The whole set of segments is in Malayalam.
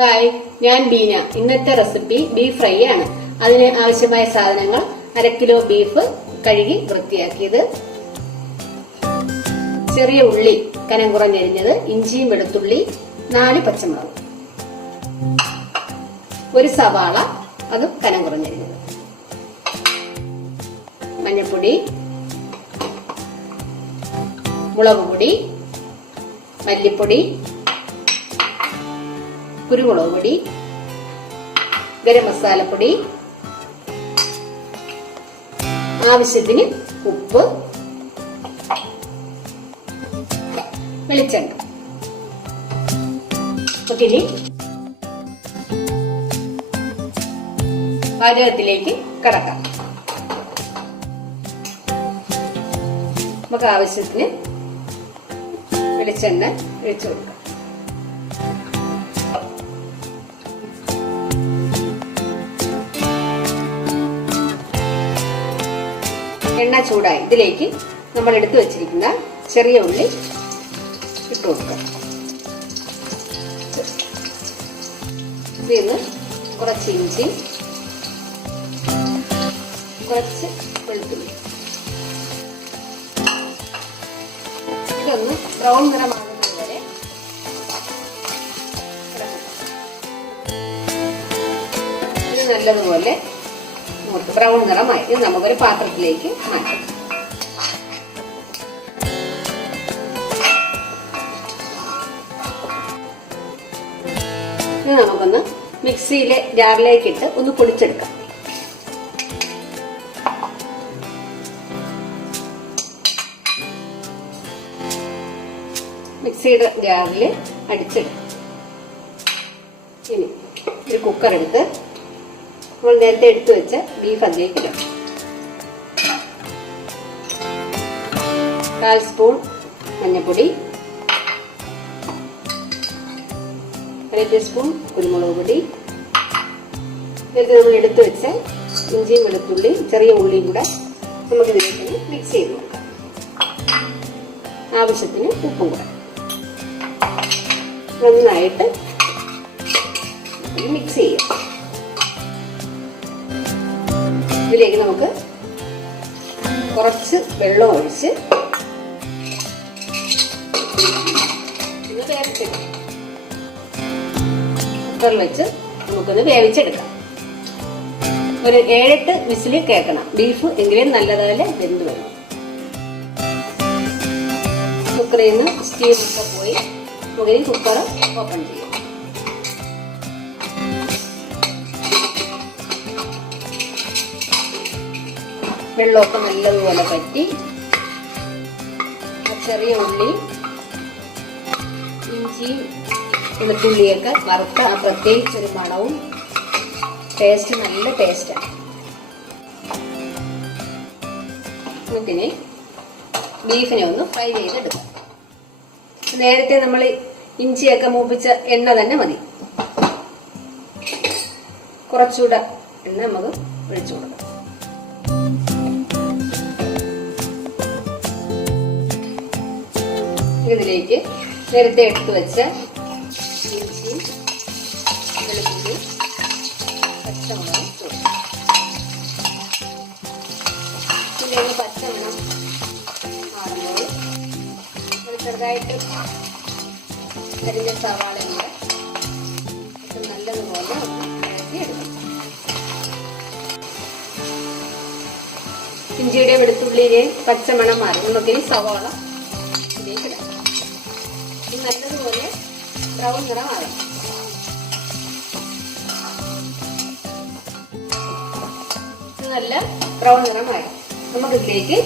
ഹായ്, ഞാൻ ബീന. ഇന്നത്തെ റെസിപ്പി ബീഫ് ഫ്രൈ ആണ്. അതിന് ആവശ്യമായ സാധനങ്ങൾ: 1/2 കിലോ ബീഫ് കഴുകി വൃത്തിയാക്കിയത്, ചെറിയ ഉള്ളി കനം കുറഞ്ഞരിഞ്ഞത്, ഇഞ്ചിയും വെളുത്തുള്ളി, 4 പച്ചമുളക്, ഒരു സവാള അതും കനം കുറഞ്ഞരിഞ്ഞത്, മഞ്ഞൾപ്പൊടി, മുളക് പൊടി, മല്ലിപ്പൊടി, കുരുമുളക് പൊടി, ഗരം മസാലപ്പൊടി, ആവശ്യത്തിന് ഉപ്പ്, വെളിച്ചെണ്ണ. ഇനി പാചകത്തിലേക്ക് കടക്കാം. നമുക്ക് ആവശ്യത്തിന് വെളിച്ചെണ്ണ ഒഴിച്ചു കൊടുക്കാം. എണ്ണ ചൂടായി. ഇതിലേക്ക് നമ്മൾ എടുത്തു വെച്ചിരിക്കുന്ന ചെറിയ ഉള്ളി ഇട്ട് കൊടുക്കുക. ഇതിൽ കുറച്ച് ഇഞ്ചി, കുറച്ച് വെളുത്തുള്ളി, ഇതൊന്ന് ബ്രൗൺ നിറമാകുന്നത് വരെ ഇത് നല്ലതുപോലെ ബ്രൗൺ നിറമായി. ഇത് നമുക്കൊരു പാത്രത്തിലേക്ക് മാറ്റാം. ഇത് നമുക്കൊന്ന് മിക്സിയിലെ ജാറിലേക്ക് ഇട്ട് ഒന്ന് പൊടിച്ചെടുക്കാം. മിക്സിയുടെ ജാറിൽ അടിച്ചെടുക്കാം. ഇനി ഒരു കുക്കർ എടുത്ത് നമ്മൾ നേരത്തെ എടുത്തു വെച്ച ബീഫ് അതിലേക്ക് ഇടാം. 1/4 സ്പൂൺ മഞ്ഞൾപ്പൊടി, 1 ടീസ്പൂൺ കുരുമുളക് പൊടി, ഇതിൽ നമ്മൾ എടുത്തു വെച്ച ഇഞ്ചിയും വെളുത്തുള്ളിയും ചെറിയ ഉള്ളിയും കൂടെ നമുക്കിതിലേക്ക് മിക്സ് ചെയ്ത് കൊടുക്കാം. ആവശ്യത്തിന് ഉപ്പും കൂടെ നന്നായിട്ട് മിക്സ് ചെയ്യാം. ഇതിലേക്ക് നമുക്ക് കുറച്ച് വെള്ളം ഒഴിച്ച് വേവിച്ചെടുക്കാം. കുക്കറിൽ വെച്ച് നമുക്കൊന്ന് വേവിച്ചെടുക്കാം. ഒരു 7-8 വിസിൽ കേൾക്കണം. ബീഫ് എങ്കിലും നല്ലതുപോലെ വെന്ത് വരും. കുക്കറിൽ നിന്ന് സ്റ്റീമൊക്കെ പോയി മുകളിൽ കുക്കർ ഓപ്പൺ ചെയ്യാം. വെള്ളമൊക്കെ നല്ലതുപോലെ പറ്റി ചെറിയ ഉള്ളി, ഇഞ്ചി, വെളുത്തുള്ളിയൊക്കെ വറുത്ത ആ പ്രത്യേകിച്ചൊരു മണവും ടേസ്റ്റ് നല്ല ടേസ്റ്റാണ്. ഇതിനെ ബീഫിനെ ഒന്ന് ഫ്രൈ ചെയ്തെടുക്കാം. നേരത്തെ നമ്മൾ ഇഞ്ചിയൊക്കെ മൂപ്പിച്ച എണ്ണ തന്നെ മതി. കുറച്ചുകൂടെ എണ്ണ നമുക്ക് ഒഴിച്ചു കൊടുക്കാം. ഇതിലേക്ക് നേരത്തെ എടുത്തു വെച്ച ഇഞ്ചി, വെളുത്തുള്ളി, പച്ചമുളക് ഇതിലേക്ക് പച്ചമണം മാറുമ്പോൾ ചെറുതായിട്ട് അരിഞ്ഞ സവാളയും കൂടെ നല്ലതുപോലെ ഇളക്കിയെടുക്കും. ഇഞ്ചിയുടെ വെളുത്തുള്ളിയുടെ പച്ചമണം മാറി. നമുക്കിനി സവാള ഇതിലേക്ക് ഇടാം. നല്ലതുപോലെ ബ്രൗൺ നിറമാകും. നല്ല ബ്രൗൺ നിറമായി നമുക്കിതിലേക്ക്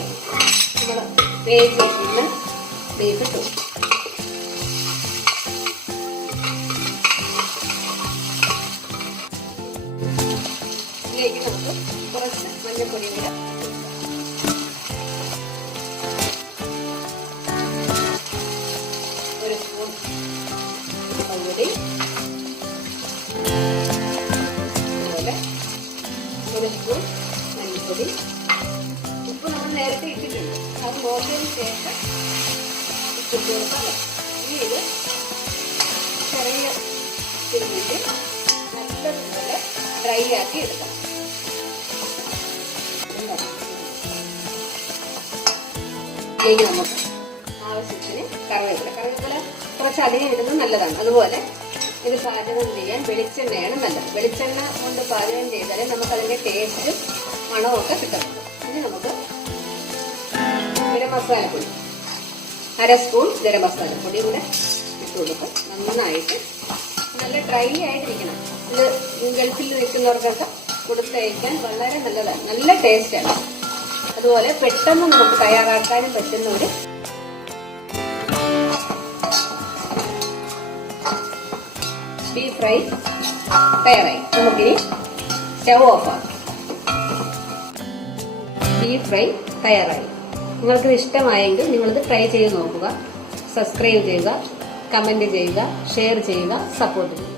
നമ്മൾ വേവിച്ച് വെക്കുന്ന ബീഫ് ഇട്ടു. ഇതിലേക്ക് നമുക്ക് കുറച്ച് മഞ്ഞൾപ്പൊടി കൂടെ, ഒരു സ്പൂൺ മുളക് പൊടി, അതുപോലെ 1 സ്പൂൺ മല്ലിപ്പൊടി. ഉപ്പ് നമ്മൾ നേരത്തെ ഇട്ടിട്ടുണ്ട്. അത് നോക്കിയതിന് ശേഷം ഉപ്പ് കൊടുക്കാം. ഇനി ഇത് ചെറിയ മിനിറ്റ് നല്ലതുപോലെ ഡ്രൈ ആക്കി എടുക്കണം. ഇതിലേക്ക് നമുക്ക് ആവശ്യത്തിന് കറിവേപ്പില കുറച്ച് അധികം ഇടുന്നത് നല്ലതാണ്. അതുപോലെ ഇത് പാചകം ചെയ്യാൻ വെളിച്ചെണ്ണയാണ് നല്ലത്. വെളിച്ചെണ്ണ കൊണ്ട് പാചകം ചെയ്താലേ നമുക്ക് അതിന്റെ ടേസ്റ്റും മണവും ഒക്കെ കിട്ടുന്നുള്ളൂ. ഇനി നമുക്ക് ഗരം മസാലപ്പൊടി 1/2 സ്പൂൺ ഗരം മസാലപ്പൊടി കൂടെ ഇട്ട് കൊടുക്കും. നന്നായിട്ട് നല്ല ഡ്രൈ ആയിട്ടിരിക്കണം. ഇത് ഗൾഫിൽ നിൽക്കുന്നവർക്കൊക്കെ കൊടുത്തയക്കാൻ വളരെ നല്ലതാണ്, നല്ല ടേസ്റ്റാണ്. അതുപോലെ പെട്ടെന്ന് നമുക്ക് തയ്യാറാക്കാനും പറ്റുന്ന ഒരു ബീഫ് ഫ്രൈ തയ്യാറായി. നമുക്കിനി സ്റ്റൗ ഓഫാക്കാം. ബീഫ് ഫ്രൈ തയ്യാറായി. നിങ്ങൾക്കിത് ഇഷ്ടമായെങ്കിൽ നിങ്ങളിത് ട്രൈ ചെയ്ത് നോക്കുക. സബ്സ്ക്രൈബ് ചെയ്യുക, കമന്റ് ചെയ്യുക, ഷെയർ ചെയ്യുക, സപ്പോർട്ട് ചെയ്യുക.